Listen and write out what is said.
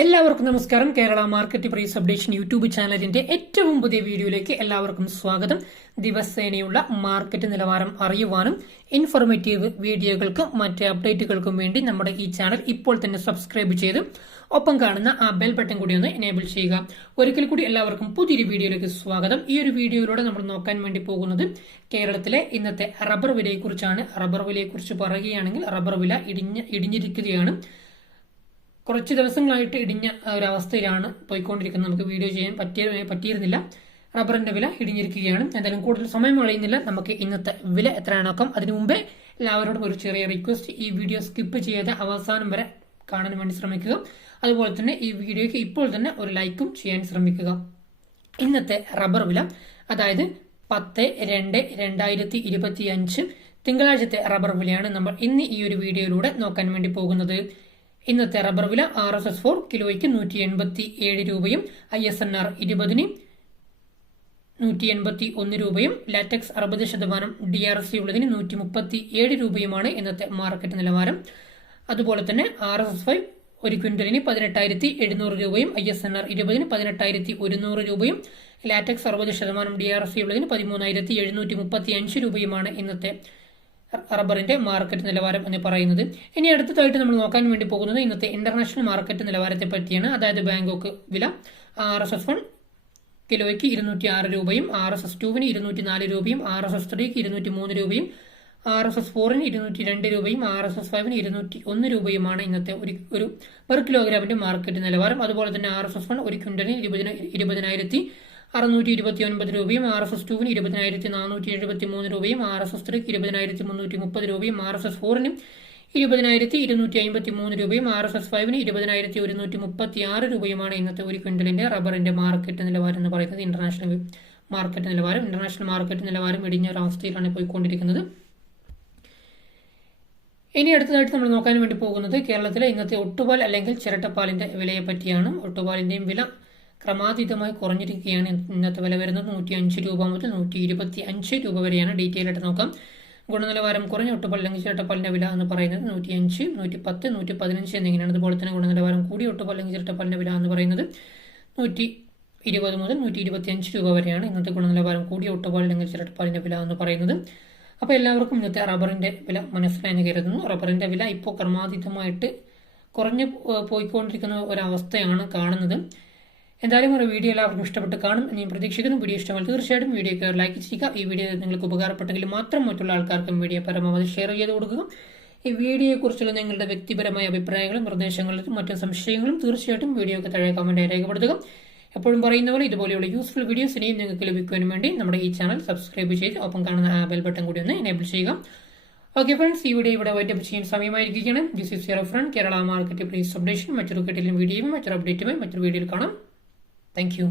എല്ലാവർക്കും നമസ്കാരം. Kerala market price updation YouTube ചാനലിന്റെ ഏറ്റവും പുതിയ വീഡിയോയിലേക്ക് എല്ലാവർക്കും സ്വാഗതം. ദിവസേനയുള്ള മാർക്കറ്റ് നിലവാരം അറിയുവാനും ഇൻഫോർമേറ്റീവ് വീഡിയോകൾക്കും മറ്റ് അപ്ഡേറ്റുകൾക്കും വേണ്ടി നമ്മുടെ ഈ ചാനൽ ഇപ്പോൾ തന്നെ സബ്സ്ക്രൈബ് ചെയ്ത് ഒപ്പം കാണുന്ന ആ ബെൽ ബട്ടൺ കൂടി ഒന്ന് എനേബിൾ ചെയ്യുക. ഒരിക്കൽ കൂടി എല്ലാവർക്കും പുതിയൊരു വീഡിയോയിലേക്ക് സ്വാഗതം. ഈ ഒരു വീഡിയോയിലൂടെ നമ്മൾ നോക്കാൻ വേണ്ടി പോകുന്നത് കേരളത്തിലെ ഇന്നത്തെ റബ്ബർ വിലയെക്കുറിച്ചാണ്. റബ്ബർ വിലയെക്കുറിച്ച് പറയുകയാണെങ്കിൽ റബ്ബർ വില ഇടിഞ്ഞിരിക്കുകയാണ്. കുറച്ച് ദിവസങ്ങളായിട്ട് ഇടിഞ്ഞ ഒരവസ്ഥയിലാണ് പോയിക്കൊണ്ടിരിക്കുന്നത്. നമുക്ക് വീഡിയോ ചെയ്യാൻ പറ്റിയിരുന്നില്ല. റബ്ബറിന്റെ വില ഇടിഞ്ഞിരിക്കുകയാണ്. എന്തായാലും കൂടുതൽ സമയം കളയുന്നില്ല. നമുക്ക് ഇന്നത്തെ വില എത്രയാണ് നോക്കാം. അതിനു മുമ്പേ എല്ലാവരോടും ഒരു ചെറിയ റിക്വസ്റ്റ്, ഈ വീഡിയോ സ്കിപ്പ് ചെയ്യാതെ അവസാനം വരെ കാണാൻ വേണ്ടി ശ്രമിക്കുക. അതുപോലെ തന്നെ ഈ വീഡിയോയ്ക്ക് ഇപ്പോൾ തന്നെ ഒരു ലൈക്കും ചെയ്യാൻ ശ്രമിക്കുക. ഇന്നത്തെ റബ്ബർ വില, അതായത് 10/2/2025 തിങ്കളാഴ്ചത്തെ റബ്ബർ വിലയാണ് നമ്മൾ ഇന്ന് ഈ ഒരു വീഡിയോയിലൂടെ നോക്കാൻ വേണ്ടി പോകുന്നത്. ഇന്നത്തെ റബ്ബർ വില RSS4 കിലോയ്ക്ക് 187 രൂപയും ISNR 20-ന് 181 രൂപയും ലാറ്റക്സ് 60% DRC ഉള്ളതിന് 137 രൂപയുമാണ് ഇന്നത്തെ മാർക്കറ്റ് നിലവാരം. അതുപോലെ തന്നെ RSS5 ഒരു ക്വിന്റലിന് 18,700 രൂപയും ISNR 20-ന് 18,100 രൂപയും ലാറ്റക്സ് 60% DRC ഉള്ളതിന് 13,735 രൂപയുമാണ് ഇന്നത്തെ റബ്ബറിന്റെ മാർക്കറ്റ് നിലവാരം എന്ന് പറയുന്നത്. ഇനി അടുത്തതായിട്ട് നമ്മൾ നോക്കാൻ വേണ്ടി പോകുന്നത് ഇന്നത്തെ ഇന്റർനാഷണൽ മാർക്കറ്റ് നിലവാരത്തെ പറ്റിയാണ്. അതായത് ബാങ്കോക്ക് വില RSS1 കിലോയ്ക്ക് 206 രൂപയും RSS2-ന് 204 രൂപയും RSS3-ക്ക് 203 രൂപയും RSS4-ന് 202 രൂപയും RSS5-ന് 201 രൂപയുമാണ് ഇന്നത്തെ ഒരു പെർ കിലോഗ്രാമിന്റെ മാർക്കറ്റ് നിലവാരം. അതുപോലെ തന്നെ RSS1 ഒരു ക്വിന്റലിന് 20,629 രൂപയും RSS2-ന് 20,473 രൂപയും RSS3-ക്ക് 20,330 രൂപയും RSS4-ന് 20,253 രൂപയും RSS5-ന് 20,136 രൂപയുമാണ് ഇന്നത്തെ ഒരു ക്വിന്റലിന്റെ റബ്ബറിന്റെ മാർക്കറ്റ് നിലവാരം എന്ന് പറയുന്നത്. ഇന്റർനാഷണൽ മാർക്കറ്റ് നിലവാരം ഇടിഞ്ഞ ഒരു അവസ്ഥയിലാണ് പോയിക്കൊണ്ടിരിക്കുന്നത്. ഇനി അടുത്തതായിട്ട് നമ്മൾ നോക്കാൻ വേണ്ടി പോകുന്നത് കേരളത്തിലെ ഇന്നത്തെ ഒട്ടുപാൽ അല്ലെങ്കിൽ ചിരട്ടപ്പാലിന്റെ വിലയെ പറ്റിയാണ്. ഒട്ടുപാലിന്റെയും വില ക്രമാതീതമായി കുറഞ്ഞിരിക്കുകയാണ്. ഇന്നത്തെ വില വരുന്നത് 105 രൂപ മുതൽ 125 രൂപ വരെയാണ്. ഡീറ്റെയിൽ ആയിട്ട് നോക്കാം. ഗുണനിലവാരം കുറഞ്ഞ ഒട്ടുപാൽ അല്ലെങ്കിൽ ചിരട്ടപ്പാലിന്റെ വില എന്ന് പറയുന്നത് 105, 110, 115 എന്നിങ്ങനെയാണ്. അതുപോലെ തന്നെ ഗുണനിലവാരം കൂടിയ ഒട്ടുപാൽ അല്ലെങ്കിൽ ചിരട്ടപ്പാലിന്റെ വില എന്ന് പറയുന്നത് 120 മുതൽ 125 രൂപ വരെയാണ് ഇന്നത്തെ ഗുണനിലവാരം കൂടിയ ഒട്ടുപാൽ അല്ലെങ്കിൽ ചിരട്ടപ്പാലിന്റെ വില എന്ന് പറയുന്നത്. അപ്പോൾ എല്ലാവർക്കും ഇന്നത്തെ റബ്ബറിന്റെ വില മനസ്സിലായെന്ന് കരുതുന്നു. റബ്ബറിന്റെ വില ഇപ്പോൾ ക്രമാതീതമായിട്ട് കുറഞ്ഞു പോയിക്കൊണ്ടിരിക്കുന്ന ഒരവസ്ഥയാണ് കാണുന്നത്. എന്തായാലും ഒരു വീഡിയോ എല്ലാവർക്കും ഇഷ്ടപ്പെട്ട് കാണും എന്ന് ഞാൻ പ്രതീക്ഷിക്കുന്നു. വീഡിയോ ഇഷ്ടമായി തീർച്ചയായിട്ടും വീഡിയോക്ക് ലൈക്ക് ചെയ്യുക. ഈ വീഡിയോ നിങ്ങൾക്ക് ഉപകാരപ്പെട്ടെങ്കിൽ മാത്രം മറ്റുള്ള ആൾക്കാർക്കും വീഡിയോ പരമാവധി ഷെയർ ചെയ്ത് കൊടുക്കുക. ഈ വീഡിയോയെക്കുറിച്ചുള്ള നിങ്ങളുടെ വ്യക്തിപരമായ അഭിപ്രായങ്ങളും നിർദ്ദേശങ്ങളും മറ്റു സംശയങ്ങളും തീർച്ചയായിട്ടും വീഡിയോക്ക് താഴെ കമന്റായി രേഖപ്പെടുത്തുക. എപ്പോഴും പറയുന്ന പോലെ ഇതുപോലെയുള്ള യൂസ്ഫുൾ വീഡിയോസ് ഇനിയും നിങ്ങൾക്ക് ലഭിക്കുവാൻ വേണ്ടി നമ്മുടെ ഈ ചാനൽ സബ്സ്ക്രൈബ് ചെയ്ത് ഒപ്പം കാണുന്ന ആ ബെൽ ബട്ടൺ കൂടി ഒന്ന് എനേബിൾ ചെയ്യുക. ഓക്കെ ഫ്രണ്ട്സ്, ഈ വീഡിയോ ഇവിടെ വൈൻഡപ്പ് ചെയ്യാൻ സമയമായിരിക്കുകയാണ്. This is your friend Kerala market price updation. മറ്റൊരു വീഡിയോയും മറ്റൊരു അപ്ഡേറ്റുമായി മറ്റൊരു വീഡിയോയിൽ കാണാം. Thank you.